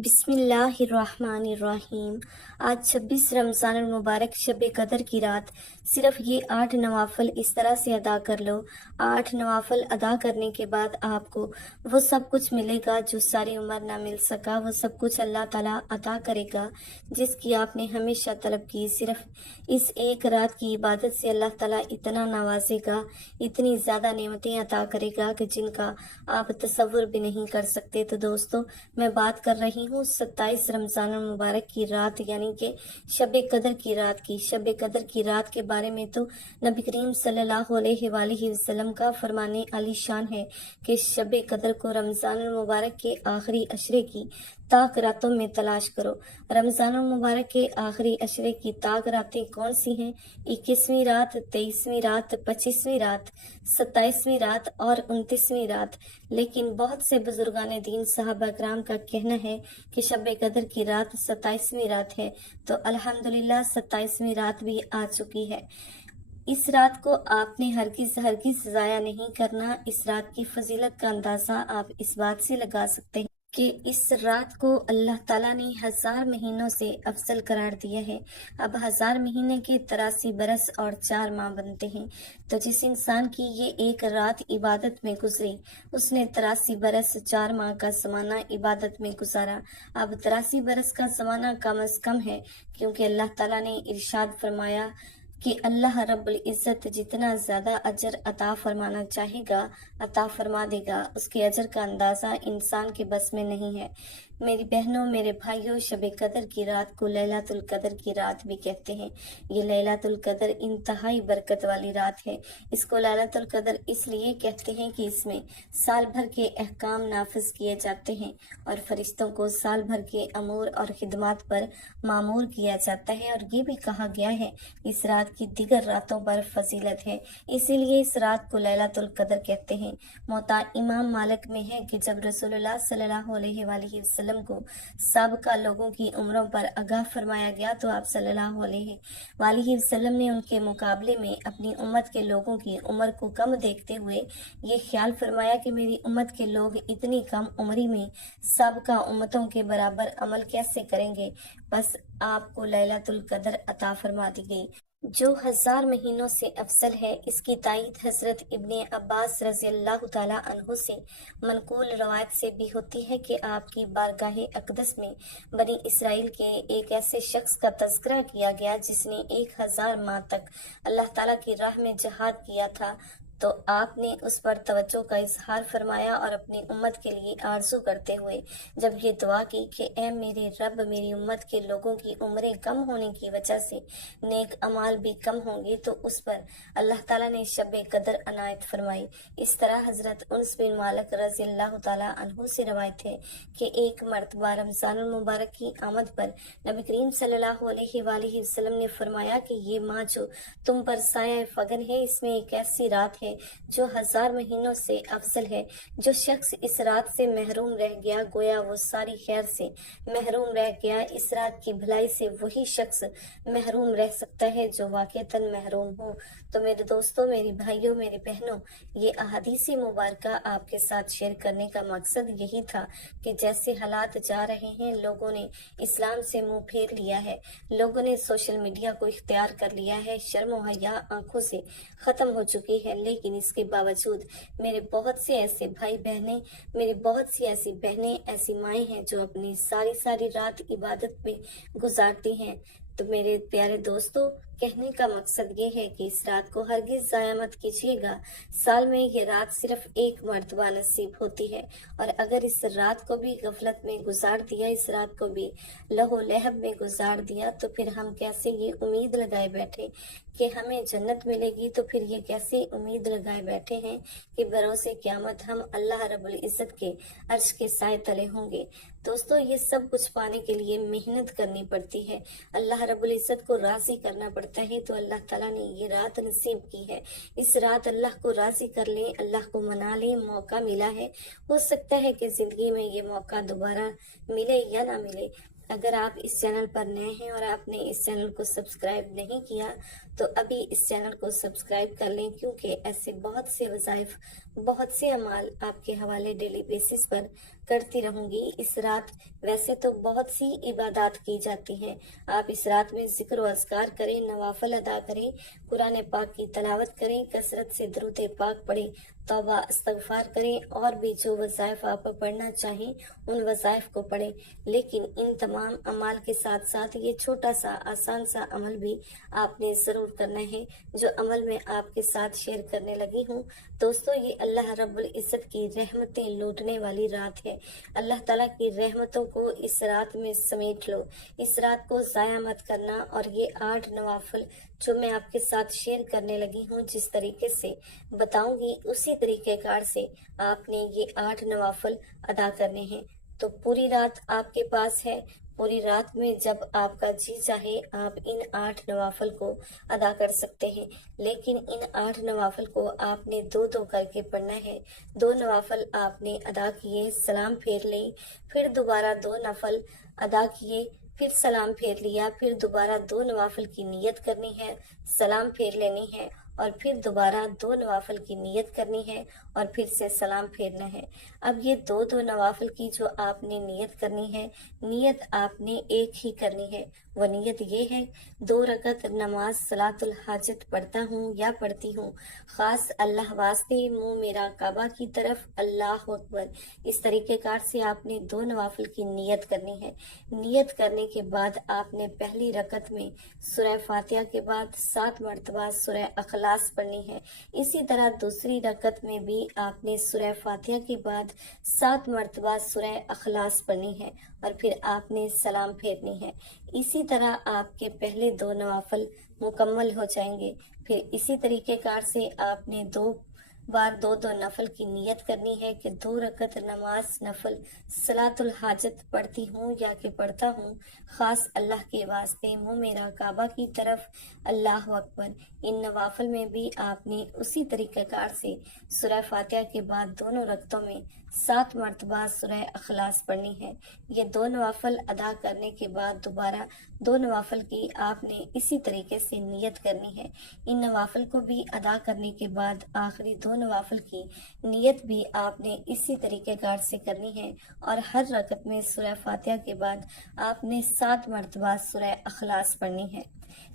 बिस्मिल्लाहिर्रहमानिर्रहीम। आज 26 रमज़ान मुबारक शब कदर की रात। सिर्फ ये 8 नवाफिल इस तरह से अदा कर लो। 8 नवाफिल अदा करने के बाद आपको वो सब कुछ मिलेगा जो सारी उम्र ना मिल सका। वो सब कुछ अल्लाह ताला अता करेगा जिसकी आपने हमेशा तलब की। सिर्फ इस एक रात की इबादत से अल्लाह ताला इतना नवाजेगा, इतनी ज़्यादा नेमतें अता करेगा कि जिनका आप तसव्वुर भी नहीं कर सकते। तो दोस्तों, मैं बात कर रही हूँ 27 रमज़ान मुबारक की रात, यानी कि शब कदर की रात की। शब कदर की रात के बारे में तो नबी करीम सल्लल्लाहु अलैहि वसल्लम का फरमाने आली शान है कि शब कदर को रमज़ान मुबारक के आखिरी अशरे की ताक रातों में तलाश करो। रमज़ान मुबारक के आखिरी अशरे की ताक रातें कौन सी हैं? 21वीं रात, 23वीं रात, 25वीं रात, 27वीं रात और 29वीं रात। लेकिन बहुत से बुजुर्गान दीन साहबा कराम का कहना है कि शब कदर की रात 27वीं रात है। तो अल्हम्दुलिल्लाह 27वीं रात भी आ चुकी है। इस रात को आपने हरगिज़ ज़ाया नहीं करना। इस रात की फजीलत का अंदाज़ा आप इस बात से लगा सकते हैं कि इस रात को अल्लाह ताला ने 1000 महीनों से अफजल करार दिया है। अब 1000 महीने के 83 बरस और 4 माह बनते हैं। तो जिस इंसान की ये एक रात इबादत में गुजरी, उसने 83 बरस 4 माह का ज़माना इबादत में गुजारा। अब 83 बरस का ज़माना कम अज़ कम है, क्योंकि अल्लाह ताला ने इरशाद फरमाया कि अल्लाह रब्बुल इज़्ज़त जितना ज़्यादा अजर अता फरमाना चाहेगा अता फरमा देगा। उसके अजर का अंदाज़ा इंसान के बस में नहीं है। मेरी बहनों, मेरे भाइयों, शब कदर की रात को लैलातुल कदर की रात भी कहते हैं। ये लैलातुल कदर इंतहाई बरकत वाली रात है। इसको लैलातुल कदर इसलिए कहते हैं कि इसमें साल भर के अहकाम नाफिज किए जाते हैं और फरिश्तों को साल भर के अमूर और खिदमात पर मामूर किया जाता है। और ये भी कहा गया है इस रात की दीगर रातों पर फजीलत है, इसीलिए इस रात को लैलातुल कदर कहते हैं। मोता इमाम मालिक में है कि जब रसूलुल्लाह सल्लल्लाहु अलैहि वसल्लम को साबका लोगों की उम्रों पर आगाह फरमाया गया, तो आप सल्लल्लाहु अलैहि वसल्लम ने उनके मुकाबले में अपनी उम्मत के लोगों की उम्र को कम देखते हुए ये ख्याल फरमाया कि मेरी उम्मत के लोग इतनी कम उम्री में साबका उम्मतों के बराबर अमल कैसे करेंगे। बस आपको लैलातुल कदर अता फरमा दी गई जो 1000 महीनों से अफजल है। इसकी तायीद हजरत इब्ने अब्बास रज़ियल्लाहु ताला अन्हु से मनकूल रवायत से भी होती है कि आपकी बारगाह अक़दस में बनी इसराइल के एक ऐसे शख्स का तज़किरा किया गया जिसने 1000 माह तक अल्लाह ताला की राह में जहाद किया था। तो आपने उस पर तवज्जो का इजहार फरमाया और अपनी उम्मत के लिए आरजू करते हुए जब ये दुआ की कि ए मेरे रब, मेरी उम्मत के लोगों की उम्रें कम होने की वजह से नेक अमाल भी कम होंगे, तो उस पर अल्लाह ताला ने शब कदर अनायत फरमाई। इस तरह हजरत उनस बिन मालिक रज़ियल्लाहु ताला अन्हु से रवायत है कि एक मरतबा रमज़ान मुबारक की आमद पर नबी करीम सल्लल्लाहु अलैहि वसल्लम ने फरमाया कि ये माह जो तुम पर साया फगन है, इसमें एक ऐसी रात है जो 1000 महीनों से अफजल है। जो शख्स इस रात से महरूम रह गया, गोया वो सारी खैर से महरूम रह गया। इस रात की भलाई से वही शख्स महरूम रह सकता है जो वाक़तन महरूम हो। तो मेरे दोस्तों, मेरी भाइयों, मेरी बहनों, ये अहादीस मुबारक आपके साथ शेयर करने का मकसद यही था कि जैसे हालात जा रहे हैं, लोगों ने इस्लाम से मुंह फेर लिया है, लोगों ने सोशल मीडिया को इख्तियार कर लिया है, शर्म व हया आंखों से ख़त्म हो चुकी है। लेकिन इसके बावजूद मेरे बहुत से ऐसे भाई बहनें, मेरी बहुत सी ऐसी बहनें, ऐसी माएँ हैं जो अपनी सारी रात इबादत में गुजारती हैं। तो मेरे प्यारे दोस्तों, कहने का मकसद ये है कि इस रात को हरगिज़ ज़ाया मत कीजिएगा। साल में ये रात सिर्फ एक मर्तबा नसीब होती है, और अगर इस रात को भी गफलत में गुजार दिया, इस रात को भी लहो लहब में गुजार दिया, तो फिर हम कैसे ये उम्मीद लगाए बैठे कि हमें जन्नत मिलेगी। तो फिर ये कैसे उम्मीद लगाए बैठे हैं कि बरोसे क़यामत हम अल्लाह रब्बुल इज़्ज़त के अर्श के साए तले होंगे। दोस्तों, ये सब कुछ पाने के लिए मेहनत करनी पड़ती है, अल्लाह रब्बुल इज़्ज़त को राज़ी करना पड़ता है। तो अल्लाह ताला ने ये रात नसीब की है। इस रात अल्लाह को राज़ी कर लें, अल्लाह को मना लें, मौका मिला है। हो सकता है कि ज़िंदगी में ये मौका दोबारा मिले या ना मिले। अगर आप इस चैनल पर नए हैं और आपने इस चैनल को सब्सक्राइब नहीं किया, तो अभी इस चैनल को सब्सक्राइब कर लें, क्योंकि ऐसे बहुत से वज़ाइफ, बहुत से अमाल आपके हवाले डेली बेसिस पर करती रहूंगी। इस रात वैसे तो बहुत सी इबादत की जाती हैं। आप इस रात में जिक्र व अज़कार करें, नवाफल अदा करें, कुरान पाक की तलावत करें, कसरत से दरूद पाक पढ़ें, तौबा इस्तगफार करें और भी जो वज़ाइफ आप पढ़ना चाहें उन वज़ाइफ को पढ़ें। लेकिन इन तमाम अमाल के साथ साथ ये छोटा सा आसान सा अमल भी आपने ज़रूर करना है, जो अमल मैं आपके साथ शेयर करने लगी हूँ। दोस्तों, ये अल्लाह रब्बुल इज़्ज़त की रहमतें लूटने वाली रात है। अल्लाह ताला की रहमतों को इस रात में समेट लो। इस रात को ज़ाया मत करना। और ये 8 नवाफिल जो मैं आपके साथ शेयर करने लगी हूँ, जिस तरीके से बताऊंगी उसी तरीक़ेकार से आपने ये 8 नवाफिल अदा करने हैं। तो पूरी रात आपके पास है। पूरी रात में जब आपका जी चाहे आप इन 8 नवाफिल को अदा कर सकते हैं। लेकिन इन 8 नवाफिल को आपने दो दो करके पढ़ना है। 2 नवाफिल आपने अदा किए, सलाम फेर ली, फिर दोबारा 2 नफल अदा किए, फिर सलाम फेर लिया, फिर दोबारा 2 नवाफिल की नियत करनी है, सलाम फेर लेनी है, और फिर दोबारा 2 नवाफिल की नियत करनी है और फिर से सलाम फेरना है। अब ये दो दो नवाफिल की जो आपने नियत करनी है, नियत आपने एक ही करनी है। वो नियत ये है, 2 रकत नमाज सलातुल हाजत पढ़ता हूँ या पढ़ती हूँ, खास अल्लाह वास्ते, मुंह मेरा काबा की तरफ, अल्लाह अकबर। इस तरीक़ेकार से आपने 2 नवाफिल की नियत करनी है। नियत करने के बाद आपने पहली रकत में सूरह फातिहा के बाद 7 मरतबा सूरह अखलास पढ़नी है। इसी तरह दूसरी रकत में भी आपने सूरह फातिहा के बाद 7 मरतबा सूरह अखलास पढ़नी है और फिर आपने सलाम फेरनी है। इसी तरह आपके पहले 2 नवाफिल मुकम्मल हो जाएंगे। फिर इसी तरीक़ेकार से आपने 2 बार 2 2 नफल की नियत करनी है कि 2 रकत नमाज नफल सलातुल हाजत पढ़ती हूँ या कि पढ़ता हूँ, खास अल्लाह के वास्ते, मुंह मेरा काबा की तरफ, अल्लाह अकबर। इन नवाफिल में भी आपने उसी तरीक़ेकार से सूरह फातिहा के बाद दोनों रकतों में 7 मरतबा सूरह अखलास पढ़नी है। ये 2 नवाफिल अदा करने के बाद दोबारा 2 नवाफिल की आपने इसी तरीके से नियत करनी है। इन नवाफिल को भी अदा करने के बाद आखिरी 2 नवाफिल की नियत भी आपने इसी तरीक़ेकार से करनी है और हर रकत में सूरह फातिहा के बाद आपने 7 मरतबा सूरह अखलास पढ़नी है।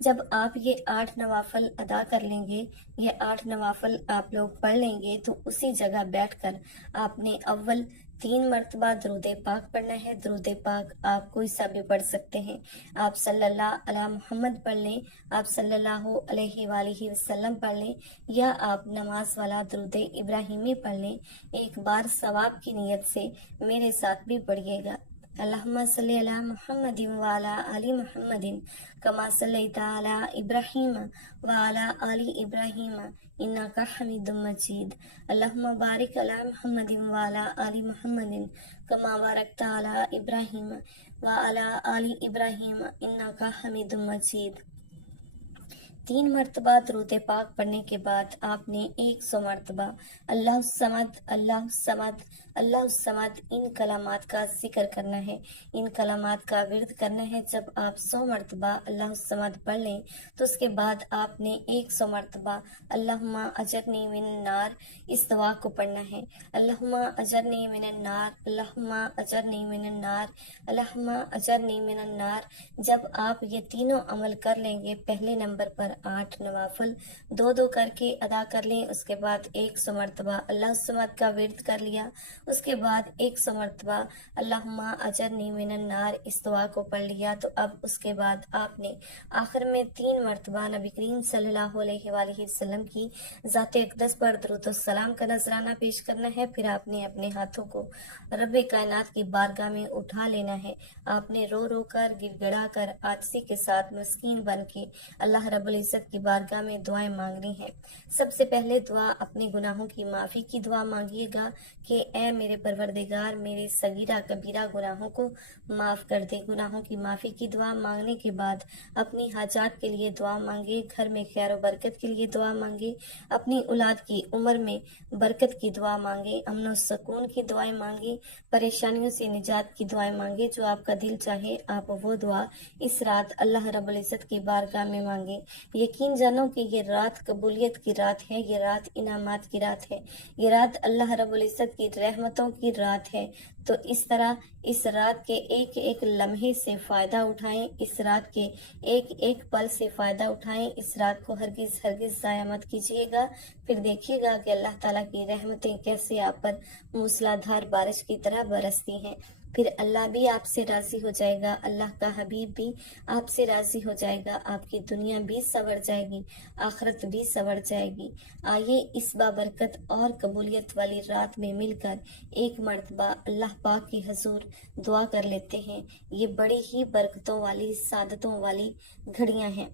जब आप ये 8 नवाफिल अदा कर लेंगे, ये 8 नवाफिल आप लोग पढ़ लेंगे, तो उसी जगह बैठकर आपने अव्वल 3 मरतबा दरूद पाक पढ़ना है। दरूद पाक आप कोई सा भी पढ़ सकते हैं। आप सल्लल्लाहु अला मुहम्मद पढ़ लें, आप सल्लल्लाहु अलैहि वसल्लम पढ़ लें, या आप नमाज वाला दरूद इब्राहिमी पढ़ लें। एक बार सवाब की नियत से मेरे साथ भी पढ़िएगा। अल्लाहुम्मा सल्ली अला मुहम्मदिन व अला आलि मुहम्मदिन कमा सल्लैता अला इब्राहीम व अला आलि इब्राहीम इन्नका हमीदुम मजीद। अल्लाहुम्मा बारिक अला मुहम्मदिन व अला आलि मुहम्मदिन कमा बारकता अला इब्राहीम व अला आलि इब्राहीम इन्नका हमीदुम मजीद। 3 मरतबा दरूद पाक पढ़ने के बाद आपने 100 मरतबा अल्लाह समद अल्लाह समद अल्लाह समद इन कलामात का जिक्र करना है, इन कलामात का विर्द करना है। जब आप 100 मरतबा अल्लाह समद पढ़ लें तो उसके बाद आपने 100 मरतबा अल्लाहुम्मा अजरनी मिनन नार इस दुआ को पढ़ना है। अल्लाहुम्मा अजरनी मिनन नार, अल्लाहुम्मा अजरनी मिनन नार, अल्लाहुम्मा अजरनी मिनन नार। जब आप ये तीनों अमल कर लेंगे, पहले नंबर पर 8 नवाफिल 2 2 करके अदा कर लें, उसके बाद 100 मरतबा अल्लाह समद का विर्द कर लिया, उसके बाद 100 मरतबा अल्लाहुम्मा अजरनी मिनन नार इस दुआ को पढ़ लिया। तो अब उसके बाद आपने आखिर में 3 मरतबा नबी करीम सल्लल्लाहु अलैहि वसल्लम की ज़ात अक़दस पर दुरूद व सलाम का नजराना पेश करना है। फिर आपने अपने हाथों को रब्बे कायनात की बारगाह में उठा लेना है। आपने रो रो कर, गिड़गिड़ा कर, आजिज़ी के साथ मस्कीन बन के अल्लाह रब्बुल इज़्ज़त की बारगाह में दुआएं मांगनी है। सबसे पहले दुआ अपने गुनाहों की माफ़ी की दुआ मांगिएगा कि ऐ اے میرے پروردگار میرے صغیرہ کبیرہ گناہوں کو معاف کر دے۔ گناہوں کی معافی کی دعا مانگنے کے بعد اپنی حاجات کے لیے دعا مانگے، گھر میں خیر و برکت کے لیے دعا مانگے، اپنی اولاد کی عمر میں برکت کی دعا مانگے، امن و سکون کی دعائیں مانگے، پریشانیوں سے نجات کی دعائیں مانگے۔ جو آپ کا دل چاہے آپ وہ دعا اس رات اللہ رب العزت کی بارگاہ میں مانگے۔ یقین جانو کہ یہ رات قبولیت کی رات ہے، یہ رات انعامات کی رات ہے، یہ رات اللہ رب العزت کی رحمتوں کی رات ہے۔ تو اس طرح اس رات کے ایک ایک لمحے سے فائدہ اٹھائیں، اس رات کے ایک ایک پل سے فائدہ اٹھائیں، اس رات کو ہرگز ہرگز ضائع مت کیجیے گا۔ پھر دیکھیے گا کہ اللہ تعالیٰ کی رحمتیں کیسے آپ پر موسلادھار بارش کی طرح برستی ہیں۔ پھر اللہ بھی آپ سے راضی ہو جائے گا، اللہ کا حبیب بھی آپ سے راضی ہو جائے گا، آپ کی دنیا بھی سنور جائے گی، آخرت بھی سنور جائے گی۔ آئیے اس بابرکت اور قبولیت والی رات میں مل کر ایک مرتبہ اللہ پاک کی حضور دعا کر لیتے ہیں۔ یہ بڑی ہی برکتوں والی سعادتوں والی گھڑیاں ہیں۔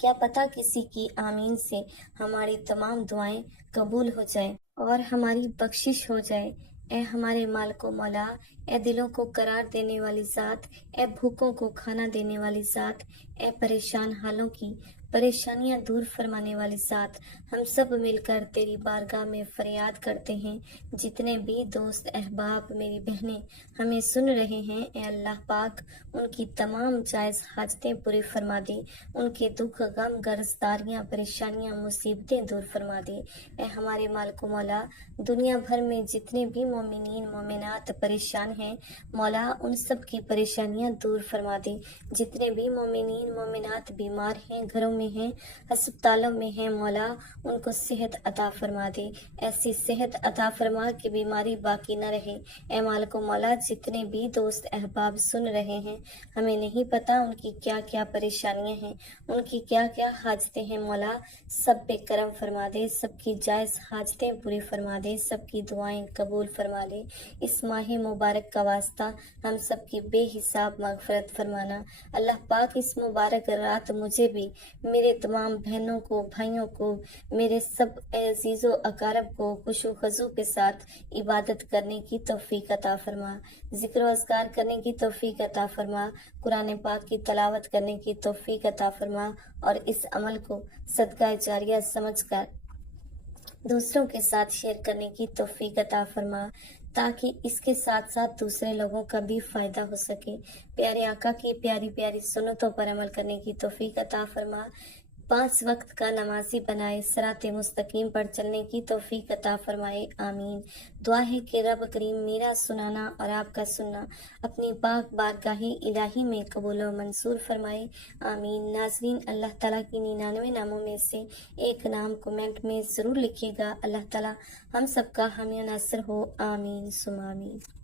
کیا پتہ کسی کی آمین سے ہماری تمام دعائیں قبول ہو جائیں اور ہماری بخشش ہو جائے۔ اے ہمارے مالک و مولا، اے دلوں کو قرار دینے والی ذات، اے بھوکوں کو کھانا دینے والی ذات، اے پریشان حالوں کی پریشانیاں دور فرمانے والی ذات، ہم سب مل کر تیری بارگاہ میں فریاد کرتے ہیں۔ جتنے بھی دوست احباب میری بہنیں ہمیں سن رہے ہیں، اے اللہ پاک ان کی تمام جائز حاجتیں پوری فرما دے، ان کے دکھ غم گرفتاریاں پریشانیاں مصیبتیں دور فرما دے۔ اے ہمارے مالک و مولا، دنیا بھر میں جتنے بھی مومنین مومنات پریشان ہیں مولا، ان سب کی پریشانیاں دور فرما دے۔ جتنے بھی مومنین مومنات بیمار ہیں، گھروں میں ہیں، ہسپتالوں میں ہیں مولا، ان کو صحت عطا فرما دے، ایسی صحت عطا فرما کہ بیماری باقی نہ رہے۔ اے مالک و مولا، جتنے بھی دوست احباب سن رہے ہیں، ہمیں نہیں پتہ ان کی کیا کیا پریشانیاں ہیں، ان کی کیا کیا حاجتیں ہیں مولا، سب پہ کرم فرما دے، سب کی جائز حاجتیں پوری فرما دے، سب کی دعائیں قبول فرما لے۔ اس ماہ مبارک کا واسطہ ہم سب کی بے حساب مغفرت فرمانا۔ اللہ پاک اس مبارک رات مجھے بھی، میرے تمام بہنوں کو، بھائیوں کو، میرے سب عزیز و اقارب کو خوش و خضوع کے ساتھ عبادت کرنے کی توفیق عطا فرما، ذکر و اذکار کرنے کی توفیق عطا فرما، قرآن پاک کی تلاوت کرنے کی توفیق عطا فرما، اور اس عمل کو صدقہ جاریہ سمجھ کر دوسروں کے ساتھ شیئر کرنے کی توفیق عطا فرما، تاکہ اس کے ساتھ ساتھ دوسرے لوگوں کا بھی فائدہ ہو سکے۔ پیارے آقا کی پیاری پیاری سنتوں پر عمل کرنے کی توفیق عطا فرما، 5 وقت کا نمازی بنائے، صراط مستقیم پر چلنے کی توفیق عطا فرمائے، آمین۔ دعا ہے کہ رب کریم میرا سنانا اور آپ کا سننا اپنی پاک بارگاہ الہی میں قبول و منظور فرمائے، آمین۔ ناظرین، اللہ تعالیٰ کی 99 ناموں میں سے ایک نام کمنٹ میں ضرور لکھیے گا۔ اللہ تعالیٰ ہم سب کا حامی و ناصر ہو، آمین ثم آمین۔